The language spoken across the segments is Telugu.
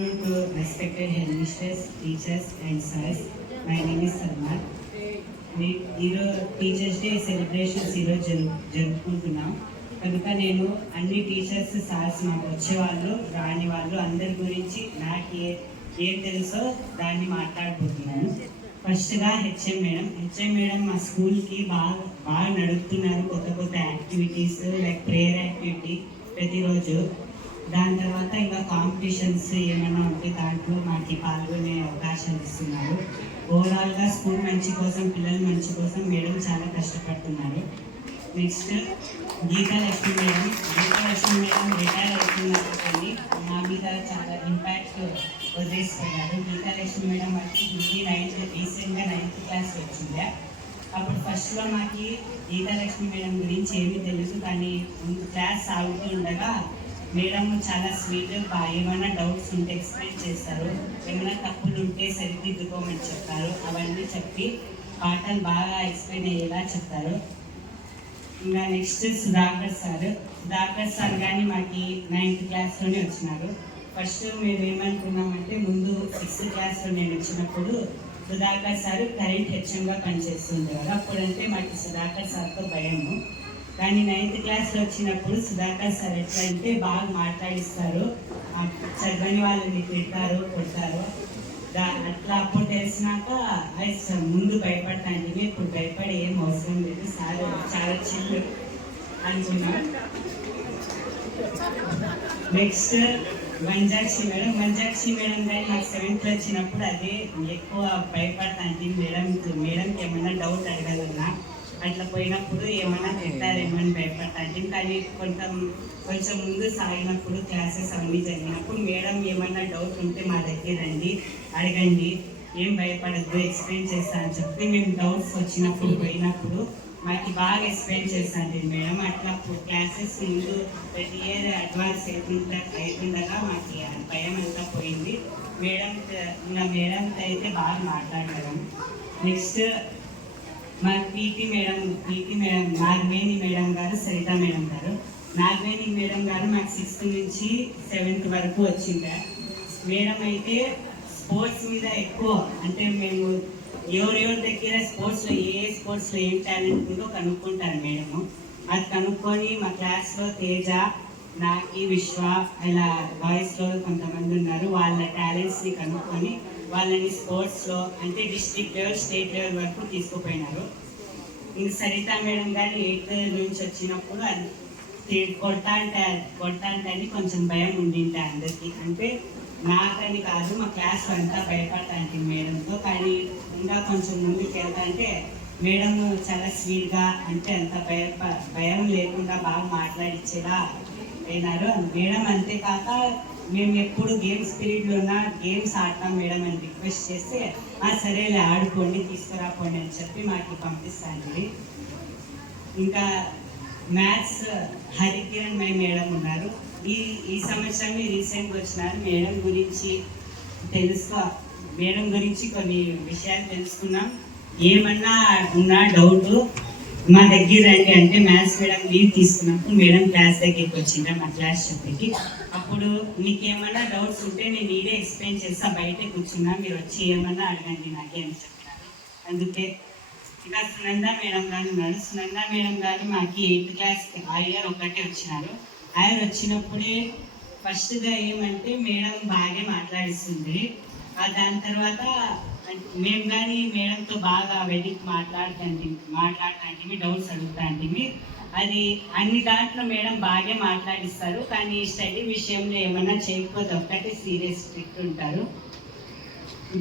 to respected headmisters, teachers and sirs. My name is Salman. ఈరోజు టీచర్స్ డే సెలబ్రేషన్స్ ఈరోజు జరు జరుపుకుంటున్నాం కనుక నేను అన్ని టీచర్స్ సార్స్ మాకు వచ్చేవాళ్ళు రాని వాళ్ళు అందరి గురించి నాకు ఏ ఏం తెలుసో దాన్ని మాట్లాడబోతున్నాను ఫస్ట్గా హెచ్ఎం మేడం హెచ్ఎం మేడం మా స్కూల్కి బాగా బాగా నడుపుతున్నారు కొత్త కొత్త యాక్టివిటీస్ లైక్ ప్రేయర్ యాక్టివిటీ ప్రతిరోజు దాని తర్వాత ఇంకా కాంపిటీషన్స్ ఏమైనా ఉంటే దాంట్లో మాకు పాల్గొనే అవకాశం ఇస్తున్నారు. ఓవరాల్గా స్కూల్ మంచి కోసం పిల్లల మంచి కోసం మేడం చాలా కష్టపడుతున్నారు. Next Geethalakshmi madam. Geethalakshmi madam retire అవుతున్నారు కానీ మా మీద చాలా ఇంపాక్ట్ వదిలేసుకున్నారు గీతాలక్ష్మి మేడం వచ్చి హిందీ నైన్త్ రీసెంట్గా నైన్త్ క్లాస్ వచ్చిందే? అప్పుడు ఫస్ట్లో మాకు గీతాలక్ష్మి మేడం గురించి ఏమీ తెలుసు కానీ క్లాస్ సాగుతూ ఉండగా మేడం చాలా స్వీట్ బాగా ఏమైనా డౌట్స్ ఉంటే ఎక్స్ప్లెయిన్ చేస్తారు. ఏమైనా తప్పులు ఉంటే సరిదిద్దుకోమని చెప్తారు అవన్నీ చెప్పి పాటలు బాగా ఎక్స్ప్లెయిన్ అయ్యేలా చెప్తారు ఇంకా next Sudhakar sir. Sudhakar sir కానీ మాకు నైన్త్ క్లాస్లోనే వచ్చినారు. ఫస్ట్ మేము ఏమనుకున్నామంటే ముందు సిక్స్త్ క్లాస్లో నేను వచ్చినప్పుడు సుధాకర్ సార్ కరెంట్ హెచ్ఎంగా పనిచేస్తుండేవారు. అప్పుడంటే మాకు సుధాకర్ సార్తో భయము. కానీ నైన్త్ క్లాస్లో వచ్చినప్పుడు సుధాకర్ సార్ ఎట్లా అంటే బాగా మాట్లాడిస్తారు. చదవని వాళ్ళని తిడతారు కొడతారు. దా- అట్లా అప్పుడు తెలిసినాక "అయ్ సార్ ముందు భయపడటానికి ఇప్పుడు భయపడే ఏం అవసరం లేదు. సార్ చాలా చిల్లు అనుకున్నాం. Next Manjakshi madam. Manjakshi madam కానీ నాకు సెవెంత్ వచ్చినప్పుడు అదే ఎక్కువ భయపడతాను మేడం మేడంకి ఏమైనా డౌట్ అడగాలన్నా. అట్లా పోయినప్పుడు ఏమైనా తింటారేమో అని భయపడతాను కానీ కొంచెం కొంచెం ముందు సాగినప్పుడు క్లాసెస్ అవన్నీ జరిగినప్పుడు మేడం ఏమైనా డౌట్ ఉంటే మా దగ్గర రండి అడగండి. ఏం భయపడద్దు ఎక్స్ప్లెయిన్ చేస్తా అని చెప్పి మేము డౌట్స్ వచ్చినప్పుడు పోయినప్పుడు మాకు బాగా ఎక్స్ప్లెయిన్ చేస్తాండి మేడం. అట్లా క్లాసెస్ ముందు ప్రతి ఇయర్ అడ్వాన్స్ అవుతుండ అవుతుండగా మాకు భయం అంతా పోయింది. మేడం ఇంకా మేడంతో అయితే బాగా మాట్లాడగలం నెక్స్ట్ మా PT madam PT madam Nagaveni madam గారు సరిత మేడం గారు. నాగవేణి మేడం గారు మాకు సిక్స్త్ నుంచి సెవెంత్ వరకు వచ్చిందా. మేడం అయితే స్పోర్ట్స్ మీద ఎక్కువ అంటే మేము ఎవరెవరి దగ్గర స్పోర్ట్స్లో ఏ ఏ స్పోర్ట్స్లో ఏం టాలెంట్ ఉందో కనుక్కుంటారు మేడము. అది కనుక్కొని మా క్లాస్లో తేజ నాకి విశ్వ ఇలా బాయ్స్లో కొంతమంది ఉన్నారు. వాళ్ళ టాలెంట్స్ని కనుక్కొని వాళ్ళని స్పోర్ట్స్లో అంటే డిస్ట్రిక్ట్ లెవెల్ స్టేట్ లెవెల్ వరకు తీసుకుపోయినారు. ఇంక సరిత మేడం గారు ఎయిత్ నుంచి వచ్చినప్పుడు అది తి- కొడతా అంటే అంటే అని కొంచెం భయం ఉండింటే అందరికీ. అంటే నాకని కాదు మా క్లాస్ అంతా భయపడతాంటి మేడంతో కానీ ఇంకా కొంచెం ముందుకు వెళ్తా అంటే మేడం చాలా స్వీట్గా అంటే అంత భయ భయం లేకుండా బాగా మాట్లాడిచ్చేలా అయినారు. మేడం అంతేకాక మేము ఎప్పుడు గేమ్స్ పీరియడ్లో ఉన్న గేమ్స్ ఆడతాం మేడం అని రిక్వెస్ట్ చేస్తే ఆ సరేలే ఆడుకోండి తీసుకురాపోండి అని చెప్పి మాకు పంపిస్తానండి ఇంకా మ్యాథ్స్ హరికిరణ్ మై మేడం ఉన్నారు. ఈ ఈ సంవత్సరం రీసెంట్గా వచ్చినారు. మేడం గురించి తెలుసుకో మేడం గురించి కొన్ని విషయాలు తెలుసుకున్నాం ఏమన్నా ఉన్నా డౌట్ మా దగ్గర రండి అంటే మ్యాథ్స్ మేడం లీవ్ తీసుకున్నప్పుడు మేడం క్లాస్ దగ్గరికి వచ్చిందా మా క్లాస్ చెప్పేకి. అప్పుడు మీకు ఏమన్నా డౌట్స్ ఉంటే నేను ఇదే ఎక్స్ప్లెయిన్ చేస్తా బయట కూర్చున్నా మీరు వచ్చి ఏమన్నా అడగండి నాకే అని చెప్తారు. అందుకే ఇంకా సునంద మేడం గారు ఉన్నారు. సునంద మేడం గారు మాకు ఎయిత్ క్లాస్ ఆ ఇయర్ ఒకటే వచ్చినారు ఆయన వచ్చినప్పుడే ఫస్ట్గా ఏమంటే మేడం బాగా మాట్లాడిస్తుంది దాని తర్వాత మేము కానీ మేడంతో బాగా వెళ్ళి మాట్లాడుతాంటి మాట్లాడటానికి డౌట్స్ అడుగుతాంటివి అది అన్ని దాంట్లో మేడం బాగా మాట్లాడిస్తారు. కానీ స్టడీ విషయంలో ఏమైనా చేయకపోతే ఒక్కటే సీరియస్ స్ట్రిక్ట్ ఉంటారు.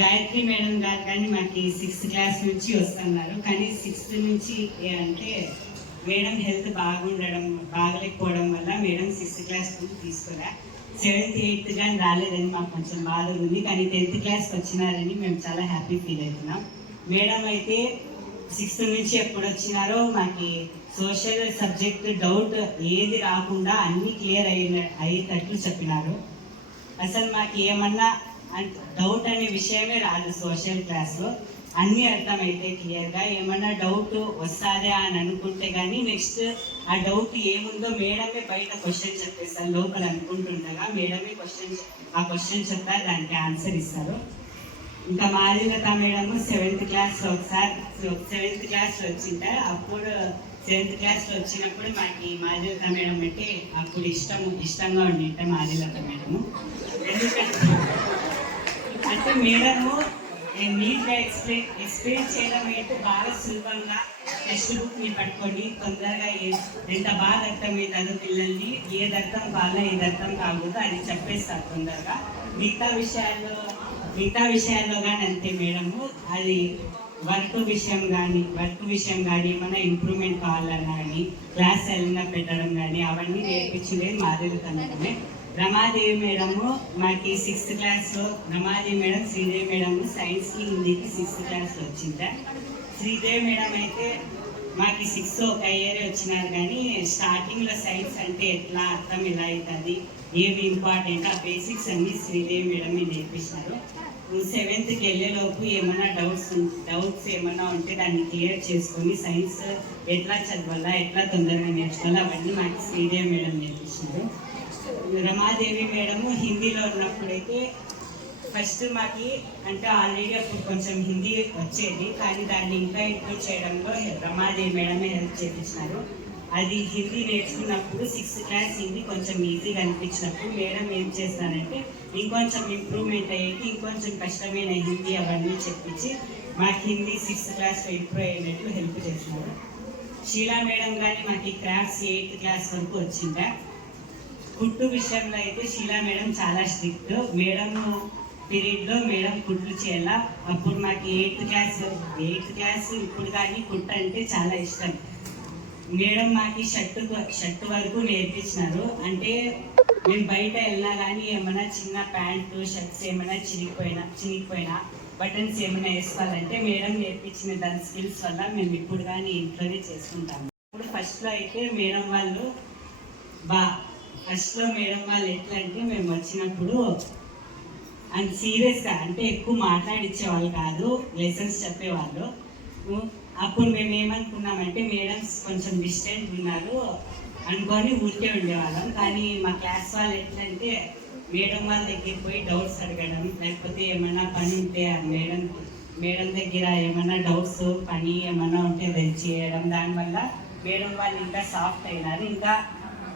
గాయత్రి మేడం గారు కానీ మాకు సిక్స్త్ క్లాస్ నుంచి వస్తున్నారు. కానీ సిక్స్త్ నుంచి ఏ అంటే మేడం హెల్త్ బాగుండడం బాగలేకపోవడం వల్ల మేడం సిక్స్త్ క్లాస్ నుంచి తీసుకోరా. సెవెంత్ ఎయిత్ కానీ రాలేదని మాకు కొంచెం బాధ ఉంది. కానీ టెన్త్ క్లాస్కి వచ్చినారని మేము చాలా హ్యాపీ ఫీల్ అవుతున్నాం. మేడం అయితే సిక్స్త్ నుంచి ఎప్పుడు వచ్చినారో మాకు సోషల్ సబ్జెక్ట్ డౌట్ ఏది రాకుండా అన్నీ క్లియర్ అయిన అయ్యేటట్లు చెప్పినారు. అసలు మాకు ఏమన్నా డౌట్ అనే విషయమే రాదు సోషల్ క్లాస్లో. అన్నీ అర్థమైతే క్లియర్గా. ఏమన్నా డౌట్ వస్తాదా అని అనుకుంటే కానీ నెక్స్ట్ ఆ డౌట్ ఏముందో మేడమే బయట క్వశ్చన్ చెప్పేస్తారు లోపల అనుకుంటుండగా మేడమే క్వశ్చన్ ఆ క్వశ్చన్ చెప్తారు దానికి ఆన్సర్ ఇస్తారు. ఇంకా మాదిలత మేడం సెవెంత్ క్లాస్లో ఒకసారి సెవెంత్ క్లాస్లో వచ్చింటే అప్పుడు సెవెంత్ క్లాస్లో వచ్చినప్పుడు మాకు మాదిలత మేడం అంటే అప్పుడు ఇష్టం ఇష్టంగా ఉండింటే మాదిలత మేడము. ఎందుకంటే అంటే మేడము నేను నీట్గా ఎక్స్ప్లెయిన్ ఎక్స్ప్లెయిన్ చేయడం ఏంటో బాగా సులభంగా టెక్స్ట్ బుక్ని పట్టుకొని తొందరగా ఎంత బాగా అర్థమవుతుందో పిల్లల్ని ఏది అర్థం కావాలో ఏది అర్థం కాకూడదు అది చెప్పేస్తారు తొందరగా. మిగతా విషయాల్లో మిగతా విషయాల్లో కానీ అంతే మేడము అది వర్క్ విషయం కానీ వర్క్ విషయం కానీ ఏమైనా ఇంప్రూవ్మెంట్ కావాలన్నా కానీ క్లాస్ ఏమైనా పెట్టడం కానీ అవన్నీ నేర్పించింది మారేది తనమే రమాదేవి మేడము మాకి సిక్స్త్ క్లాస్లో రమాదేవి మేడం శ్రీదేవి మేడం సైన్స్కి హిందీకి సిక్స్త్ క్లాస్లో వచ్చిందా. శ్రీదేవి మేడం అయితే మాకు సిక్స్త్ ఒక ఇయర్ వచ్చినారు కానీ స్టార్టింగ్లో సైన్స్ అంటే ఎట్లా అర్థం ఎలా అవుతుంది ఏమి ఇంపార్టెంట్ ఆ బేసిక్స్ అన్నీ శ్రీదేవి మేడం నేర్పించినారు సెవెంత్కి వెళ్ళేలోపు ఏమైనా డౌట్స్ డౌట్స్ ఏమైనా ఉంటే దాన్ని క్లియర్ చేసుకొని సైన్స్ ఎట్లా చదవాలా ఎట్లా తొందరగా నేర్చుకోవాలా అవన్నీ మాకు శ్రీదేవి మేడం నేర్పించినారు రమాదేవి మేడము హిందీలో ఉన్నప్పుడైతే ఫస్ట్ మాకి అంటే ఆల్రెడీ అప్పుడు కొంచెం హిందీ వచ్చేది కానీ దాన్ని ఇంకా ఇంప్రూవ్ చేయడంలో రమాదేవి మేడమే హెల్ప్ చేపించినారు అది హిందీ నేర్చుకున్నప్పుడు సిక్స్త్ క్లాస్ హిందీ కొంచెం ఈజీగా అనిపించినప్పుడు మేడం ఏం చేస్తానంటే ఇంకొంచెం ఇంప్రూవ్మెంట్ అయ్యేది ఇంకొంచెం కష్టమైన హిందీ అవన్నీ చెప్పించి మాకు హిందీ సిక్స్త్ క్లాస్లో ఇంప్రూవ్ అయినట్టు హెల్ప్ చేసినారు షీలా మేడం కానీ మాకు క్లాస్ క్రాఫ్ట్స్ ఎయిత్ క్లాస్ వరకు వచ్చిందా? కుట్టు విషయంలో అయితే శీలా మేడం చాలా స్ట్రిక్ట్. మేడం పీరియడ్లో మేడం కుట్లు చేయాల? అప్పుడు మాకు ఎయిత్ క్లాస్ ఎయిత్ క్లాస్ ఇప్పుడు కానీ కుట్టు అంటే చాలా ఇష్టం. మేడం మాకు షర్ట్ షర్ట్ వరకు నేర్పించినారు. అంటే మేము బయట వెళ్ళినా కానీ ఏమైనా చిన్న ప్యాంటు షర్ట్స్ ఏమైనా చిరిగిపోయినా చిరిగిపోయినా బటన్స్ ఏమైనా వేసుకోవాలంటే మేడం నేర్పించిన దాని స్కిల్స్ వల్ల మేము ఇప్పుడు కానీ ఇంట్లోనే చేసుకుంటాము. ఇప్పుడు ఫస్ట్లో అయితే మేడం వాళ్ళు బా ఫస్ట్లో మేడం వాళ్ళు ఎట్లా అంటే మేము వచ్చినప్పుడు అంత సీరియస్గా అంటే ఎక్కువ మాట్లాడిచ్చేవాళ్ళు కాదు లెసన్స్ చెప్పేవాళ్ళు. అప్పుడు మేము ఏమనుకున్నామంటే మేడమ్స్ కొంచెం డిస్టెంట్ ఉన్నారు అనుకొని ఊరికే ఉండేవాళ్ళం. కానీ మా క్లాస్ వాళ్ళు ఎట్లంటే మేడం వాళ్ళ దగ్గరికి పోయి డౌట్స్ అడగడం లేకపోతే ఏమైనా పని ఉంటే ఆ మేడం మేడం దగ్గర ఏమైనా డౌట్స్ పని ఏమైనా ఉంటే చేయడం దానివల్ల మేడం వాళ్ళు ఇంకా సాఫ్ట్ అయినారు. ఇంకా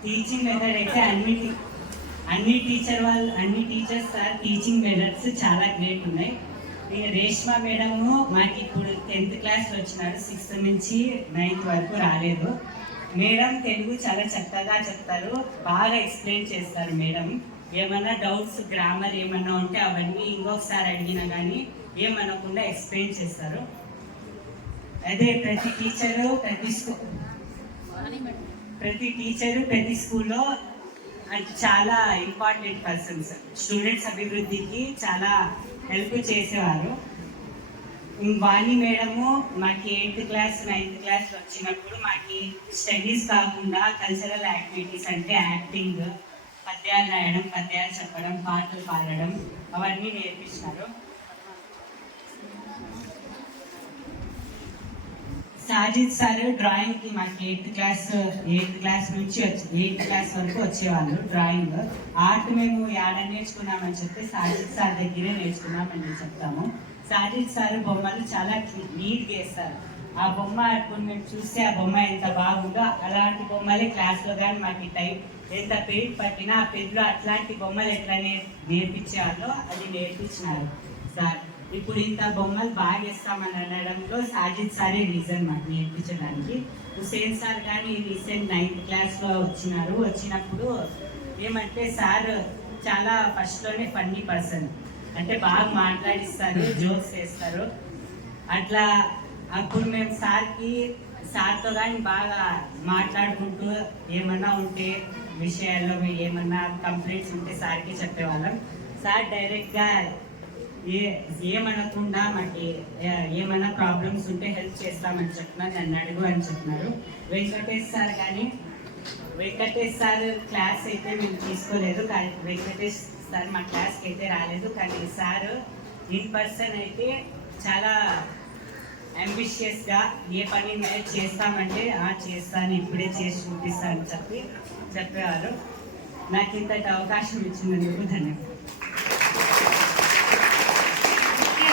టీచింగ్ మెథడ్ అయితే అన్ని అన్ని టీచర్ వాళ్ళు అన్ని టీచర్స్ సార్ టీచింగ్ మెథడ్స్ చాలా గ్రేట్ ఉన్నాయి. ఇక రేష్మా మేడము మాకు ఇప్పుడు టెన్త్ క్లాస్ వచ్చినారు. సిక్స్త్ నుంచి నైన్త్ వరకు రాలేదు. మేడం తెలుగు చాలా చక్కగా చెప్తారు. బాగా ఎక్స్ప్లెయిన్ చేస్తారు మేడం. ఏమన్నా డౌట్స్ గ్రామర్ ఏమన్నా ఉంటే అవన్నీ ఇంకొకసారి అడిగినా కానీ ఏమనకుండా ఎక్స్ప్లెయిన్ చేస్తారు. అదే ప్రతి టీచరు ప్రతి స్కూల్ ప్రతి టీచరు ప్రతి స్కూల్లో అది చాలా ఇంపార్టెంట్ పర్సన్స్. స్టూడెంట్స్ అభివృద్ధికి చాలా హెల్ప్ చేసేవారు. వాణి మేడము మాకు ఎయిత్ క్లాస్ నైన్త్ క్లాస్ వచ్చినప్పుడు మాకు స్టడీస్ కాకుండా కల్చరల్ యాక్టివిటీస్ అంటే యాక్టింగ్ పద్యాలు రాయడం పద్యాలు చెప్పడం పాటలు పాడడం అవన్నీ నేర్పించినారు సాజిద్ సార్ డ్రాయింగ్కి మాకు ఎయిత్ క్లాస్ ఎయిత్ క్లాస్ నుంచి వచ్చి ఎయిత్ క్లాస్ వరకు వచ్చేవాళ్ళు డ్రాయింగ్ ఆర్ట్ మేము యాడ నేర్చుకున్నామని చెప్తే సాజిద్ సార్ దగ్గరే నేర్చుకున్నామని చెప్తాము. సాజిద్ సార్ బొమ్మలు చాలా నీట్ వేస్తారు. ఆ బొమ్మ ఇప్పుడు మేము చూస్తే ఆ బొమ్మ ఎంత బాగుందో అలాంటి బొమ్మలే క్లాస్లో కానీ మాకు టైం ఎంత పెయిట్ పట్టినా ఆ పెన్లో అట్లాంటి బొమ్మలు ఎట్లా నేర్ నేర్పించేవాళ్ళో అది నేర్పించినారు సార్. ఇప్పుడు ఇంత బొమ్మలు బాగా ఇస్తామని అనడంలో సాజిద్ సారే రీజన్ మాకు నేర్పించడానికి. హుసేన్ సార్ కానీ రీసెంట్ నైన్త్ క్లాస్లో వచ్చినారు. వచ్చినప్పుడు ఏమంటే సార్ చాలా ఫస్ట్లోనే ఫన్నీ పర్సన్ అంటే బాగా మాట్లాడిస్తారు జోక్స్ వేస్తారు. అట్లా అప్పుడు మేము సార్కి సార్తో కానీ బాగా మాట్లాడుకుంటూ ఏమన్నా ఉంటే విషయాల్లో ఏమన్నా కంప్లైంట్స్ ఉంటే సార్కి చెప్పేవాళ్ళం. సార్ డైరెక్ట్గా ఏ ఏమనకుండా మాకు ఏమైనా ప్రాబ్లమ్స్ ఉంటే హెల్ప్ చేస్తామని చెప్తున్నారు నన్ను అడుగు అని చెప్తున్నారు వెంకటేష్ సార్ కానీ వెంకటేష్ సార్ క్లాస్ అయితే మేము తీసుకోలేదు కానీ వెంకటేష్ సార్ మా క్లాస్కి అయితే రాలేదు కానీ సార్ ఇన్ పర్సన్ అయితే చాలా అంబిషియస్గా ఏ పని మీద చేస్తామంటే ఆ చేస్తాను ఇప్పుడే చేసి చూపిస్తాను అని చెప్పి చెప్పేవారు. నాకు ఇంతటి అవకాశం ఇచ్చినందుకు ధన్యవాదాలు okay.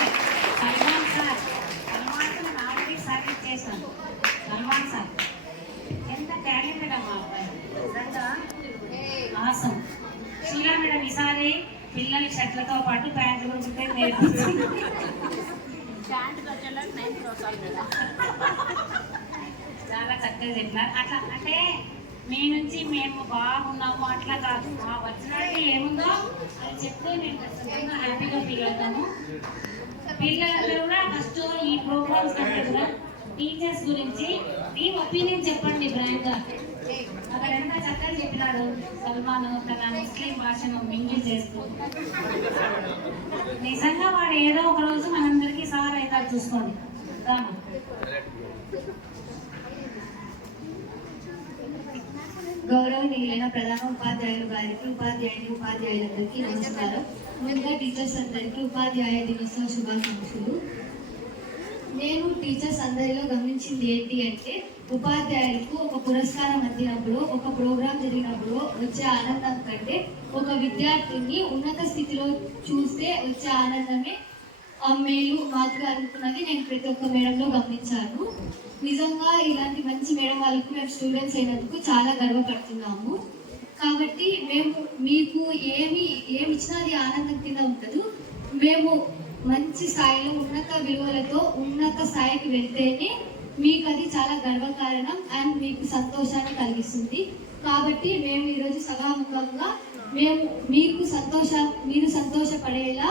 Salman sir Salman sir నేను ఆల్రెడీ సర్వీస్ చేశాను సల్మాన్ సార్ ఎంత టాలెంటెడ్ అమ్మా అబ్బాయి నిజంగా ఆసం శీలా మేడం ఈసారి పిల్లల షర్ట్లతో పాటు ప్యాంట్లు కూడా కుట్టే నేర్పించింది చాలా చక్కగా చెప్పినారు అట్లా అంటే మీ నుంచి మేము బాగున్నాము అట్లా కాదు. మా వచ్చినట్టు ఏముందో అది చెప్తే మేము ఖచ్చితంగా హ్యాపీగా ఫీల్ అవుతాము. పిల్లలందరూ కూడా ఫస్ట్ ఈ ప్రోగ్రామ్స్ కంటే కూడా టీచర్స్ గురించి. మీ ఒపీనియన్ చెప్పండి బ్రాండ్ అక్కడ ఎంత చక్కగా చెప్పినాడు సల్మాన్ తన ముస్లిం భాషను మింగిల్ చేస్తూ నిజంగా వాడు ఏదో ఒక రోజు మనందరికీ సార్ అవుతాడు చూసుకోండి. రామా. గౌరవనీయులైన ప్రధాన ఉపాధ్యాయులు గారికి ఉపాధ్యాయుని ఉపాధ్యాయులందరికీ నమస్కారం. ముందుగా టీచర్స్ అందరికీ ఉపాధ్యాయ దినోత్సవ శుభాకాంక్షలు. నేను టీచర్స్ అందరిలో గమనించింది ఏంటి అంటే ఉపాధ్యాయులకు ఒక పురస్కారం అందినప్పుడు ఒక ప్రోగ్రాం జరిగినప్పుడు వచ్చే ఆనందం కంటే ఒక విద్యార్థిని ఉన్నత స్థితిలో చూస్తే వచ్చే ఆనందమే మేలు మాదిరిగా అనుకున్నది నేను ప్రతి ఒక్క మేడంలో గమనించాను. నిజంగా ఇలాంటి మంచి మేడం వాళ్ళకు మేము స్టూడెంట్స్ అయినందుకు చాలా గర్వపడుతున్నాము. కాబట్టి మేము మీకు ఏమి ఏమి ఇచ్చినా అది ఆనందం కింద ఉండదు మేము మంచి స్థాయిలో ఉన్నత విలువలతో ఉన్నత స్థాయికి వెళ్తేనే మీకు అది చాలా గర్వకారణం అండ్ మీకు సంతోషాన్ని కలిగిస్తుంది. కాబట్టి మేము ఈరోజు సభాముఖంగా మేము మీకు సంతోష మీరు సంతోషపడేలా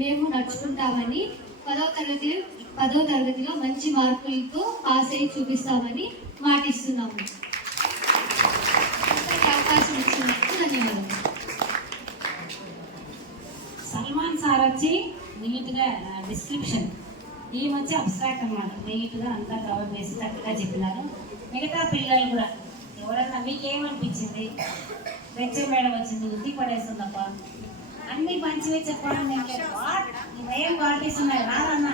మేము నడుచుకుంటామని పదో తరగతి పదో తరగతిలో మంచి మార్కులతో పాస్ అయి చూపిస్తామని మాటిస్తున్నాము. అవకాశం ఇచ్చినందుకు ధన్యవాదాలు. సల్మాన్ సార్ వచ్చి నీట్గా డిస్క్రిప్షన్ ఈ మధ్య అబ్స్ట్రాక్ట్ అనమాట నీట్గా అంతా కవర్ చేసి చక్కగా చెప్పినారు. మిగతా పిల్లలు కూడా ఎవరన్నా మీకేమనిపించింది? వెచ్చ మేడం వచ్చింది ఉద్ది పడేస్తుందప్ప అన్ని మంచివే చెప్పడం నేను లేదు. వాట్? ఇవేం క్వాలిటీస్ ఉన్నాయి రాదన్నా